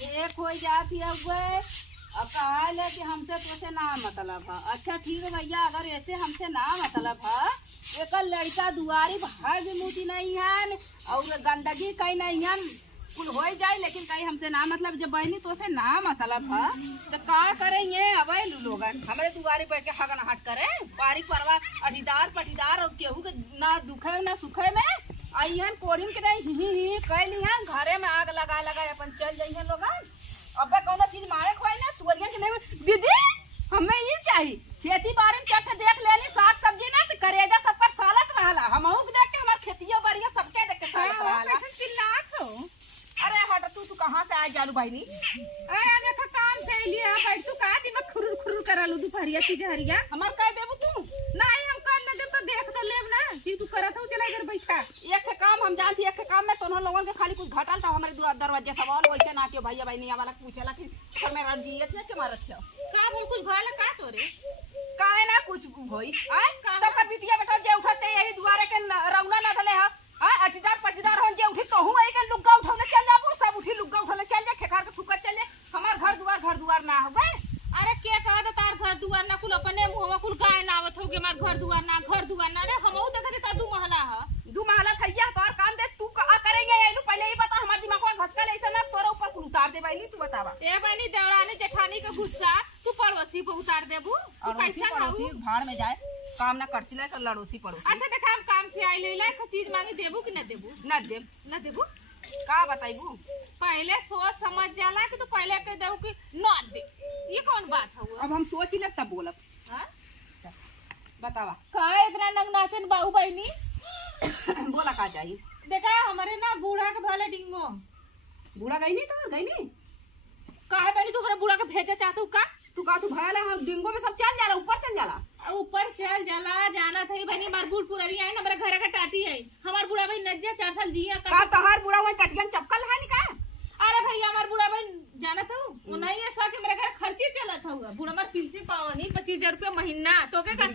एक हो जाती है वे और कहा ले कि हमसे तो से ना मतलब है। अच्छा ठीक है भैया, अगर ऐसे हमसे ना मतलब है, एक लड़का दुआरी भाग मुती नहीं है और गंदगी कहीं नहीं है, कुल हो जाए लेकिन कहीं हमसे ना मतलब जब बहनी तो से ना मतलब है तो का करेंगे। अब लोग हमारे दुआरी बैठ के हगन हट करे बारीक परवा अठीदार पटीदार और केहू के ना दुखे ना सुखे में आइहन कोरिन के नहीं ही कैली हैं घरे में आग लगा लगा अपन चल जाइए लोग। अबे कौन चीज मारे खोए ना सुअरिया के नहीं दीदी हमें ये चाहिए खेती बाड़ी में चट देख लेनी साग सब्जी ना तो करेजा सब पर सालत रहला हमहू के देख के हमार खेतियो बाड़ियो सबके देख के सालत रहला। चिल्लात हो? अरे हट तू कहां से आ जालू बहनी? अरे देखा काम से लिया भाई तू का दिमाग खुरुर खुरुर करालू दोपहरिया की जहरिया हमार कह देबू तू? नहीं हम कर न देब तो देख तो लेब ना कि तू करत हो चला इधर बैठा। एक के काम हम जानती एक के काम में तोनो लोगों के खाली कुछ घटल तो हमारे दरवाजे सवाल वैसे ना के भैया बहनी वाला पूछेला कि समय रंजीयत है के मारत है का बोल कुछ भला का तोरे काहे ना कुछ होई आय सबका बिटिया बेटा जे उठते यही दुआरे के रौना ना धले है आ अटीदार पटीदार हो जे उठी कहूं आई के लुग्गा उठाने चल जाबू सब उठी लुग्गा उठाने चल जा खेखार के ठुकर चल जा हमार घर दुआर ना हो गए। अरे के कहा था तार घर दुआर ना कुल अपने मुंहवा कुल गाय ना आवत होगे मार घर दुआर ना रे हमहू देखत का दू महला है दू महला थैया तोर काम दे तू का करेंगे एलू पहले ही बता हमार दिमाग में घसका ऐसा ना तोरा ऊपर कुल उतार दे बैली तू बतावा। ए बनी देवरानी जेठानी के गुस्सा तू पड़ोसी पे उतार देबू तू कैसा पड़ोसी भाड़ में जाए काम ना करती ला तो लड़ोसी पड़ोसी। अच्छा देखा हम काम से आई ले चीज मांगी देबू कि न देबू? न देबू का बताइबू? पहले सोच समझ जाला कि तू पहले कह दऊ कि न दे ये कौन बात है? अब हम सोच ले तब बोलब। हां बतावा का इतना नंगनाचन बाऊ बहनी बोला का चाहिए? देखा हमारे ना बूढ़ा के भले डिंगो बूढ़ा गई नहीं तो गई नहीं काहे बनी तू बूढ़ा के भेजे चाहतू का? तू का तू भला हम डिंगो में सब चल जाला ऊपर चल जाला ऊपर चल जाला जाना था बनी मार बूढ़ पुरानी आई ना मेरा घर का टाटी है हमार बूढ़ा भाई नज्जा 4 साल जिया का तोहार बूढ़ा वही टटियन चपकल है नी का? अरे भैया हमार बूढ़ा भाई जाना था वो नहीं ऐसा कि मेरा घर खर्ची चला था बूढ़ा मार पिलसी पावनी 25,000 रुपया महीना तो क्या कर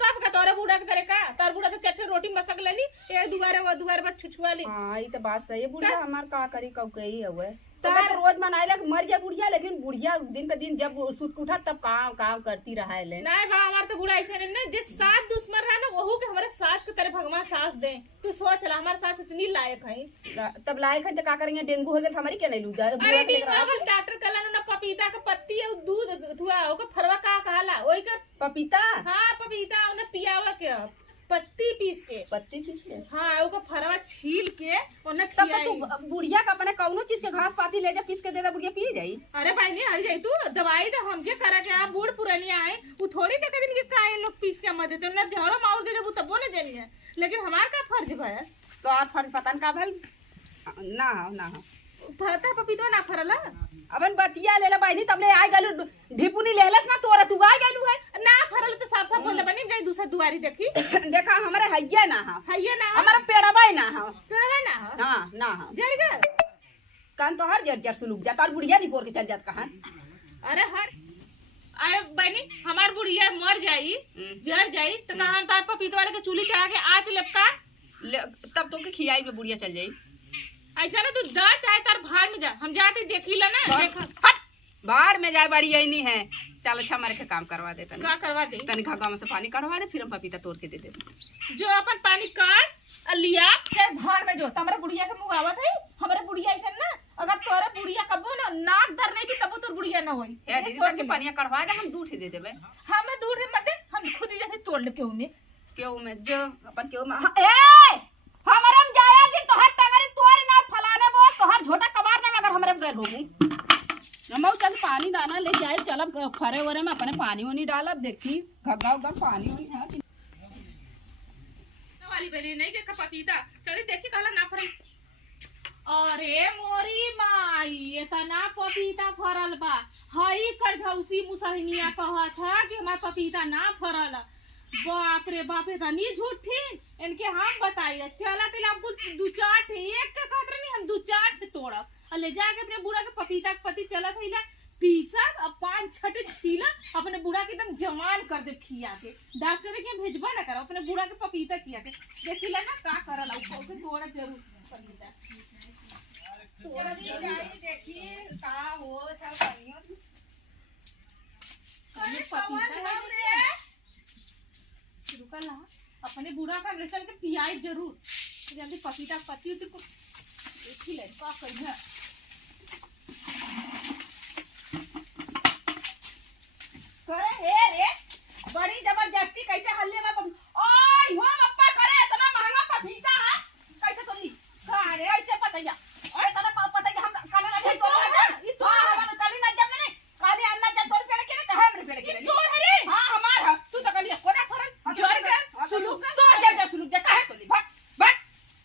कब का तोरे बूढ़ा के करे का तार बूढ़ा तो चट्टे रोटी मसक लेली ए दुआरे वो दुआरे बस छुछुआ ली। हां ई तो बात सही है बुढ़िया हमार का करी कब कही है तो रोज मनाइला मर गया बुढ़िया लेकिन बुढ़िया दिन पे दिन जब सुत उठा तब काम काम करती रहा है ले नहीं बा हमार तो बुढ़ा ऐसे नहीं जिस सास दुश्मन है ना वहू के हमारे सास के तरह भगवान सास दे तू सोच ला हमारे सास इतनी लायक है तब लायक है तो का करेंगे डेंगू हो गया हमारी क्या नहीं लू जाए। अरे डॉक्टर कहला ना पपीता का पत्ती है दूध थुआ ओकर फरवा का कहला ओई का पपीता। हां पपीता उन्हें पियावा के पत्ती पीस के हाँ ओकर फरवा छील के ओने तब तो तू बुढ़िया का अपने कौनो चीज के घास पाती ले जा पीस के दे दे बुढ़िया पी जाई। अरे भाई नहीं हट जाई तू दवाई तो हमके करा के आप बूढ़ पुरानिया है वो थोड़ी देख दिन के काहे लोग पीस के मत देते ना झोरो मार दे देबू तब न जानिए लेकिन हमार का फर्ज है तो और फर्ज पता न का भल ना फरता पपीता ना फरला अबन बतिया लेला बहनी तब ले आइ गलू ढिपुनी लेलस ना तोरा तू आ गलू है ना फरल तो साफ साफ बोल बनी जाई दूसरा दुआरी देखी देखा हमारे हइया ना हमारा पेड़वा ना हां जरगा कान तो हर जर सुलूक जा तार बुढ़िया नहीं पोर के चल जात कहां। अरे हर अरे बनी हमार बुढ़िया मर जाई जर जाई तो कहां तार पपीता वाले के चूल्ही चढ़ा के आँच लेपका तब तो के खियाई पे बुढ़िया चल जाई। ऐसा ना तू जा चाहे तार भाड़ में जा हम जाते देखी ला ना देखा बाढ़ में जाए बड़ी यही नहीं है चल अच्छा हमारे के काम करवा दे क्या करवा दे तनी घाघा में से पानी कढ़वा दे फिर हम पपीता तोड़ के दे दे जो अपन पानी काट लिया चाहे भाड़ में जो हमारे बुढ़िया के मुंह आवत है हमारे बुढ़िया ऐसा ना अगर तोरे बुढ़िया कबो ना नाक धर नहीं भी तबो तोर बुढ़िया ना होई ए दीदी पानी कढ़वा दे हम दूध दे देबे हमें दूध मत दे हम खुद ही जैसे तोड़ ले केहू में जो अपन केहू में ए हमारे हम जाया जी तोहर टंगरी तोरी ना फलाने बो तोहर झोटा कबार ना अगर हमरे गए होबू नमौ चल पानी दाना ले जाए चलब फरे वरे में अपने पानी ओनी डालब देखी घग्गा उग्गा पानी ओनी है वाली बेली नहीं के पपीता चली देखी कहला ना फरल अरे मोरी माई इतना पपीता फरल बा हई कर झौसी मुसहनिया कहत है कि हमार पपीता ना फरल बाप रे बाप इतनी झूठी इनके हम बताइए चला तिला हमको 2-4 थे एक का खातर नहीं हम 2-4 थे तोड़ब और ले जाके अपने बूढ़ा के पपीता के पति चला थईला पीसब अब 5-6 छीला अपने बूढ़ा के एकदम जवान कर दे खिया के डॉक्टर के भेजबा ना करो अपने बूढ़ा के पपीता खिया के देखिला ना का करला उ के तोड़ा जरूर पपीता चली जाई देखी का हो सब कहियो अरे पपीता है रुका ला अपने बूढ़ा का रेशम के पियाई जरूर जल्दी पपीता पति उती को देखी ले का कहिया करे हे रे बड़ी जबरदस्ती कैसे हल्ले में ओए हो पप्पा करे इतना महंगा पपीता है कैसे तोली का रे ऐसे पतैया ओए तना पतैया हम काले ना तो ना ई तो हमार काली ना जब नहीं काले अन्ना जब तोर पेड़ के कहां मेरे पेड़ के तोर है रे हां हमार है तू तो कलिया कोना फरन जोर के सुलूक तोड़ दे सुलूक जे काहे तोली भाग भाग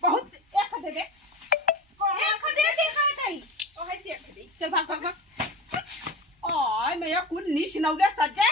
बहुत एक दे दे एक दे दे का दई ओ है एक दे चल भाग भाग भाग ओए मैं कुल नी सिनौले सजे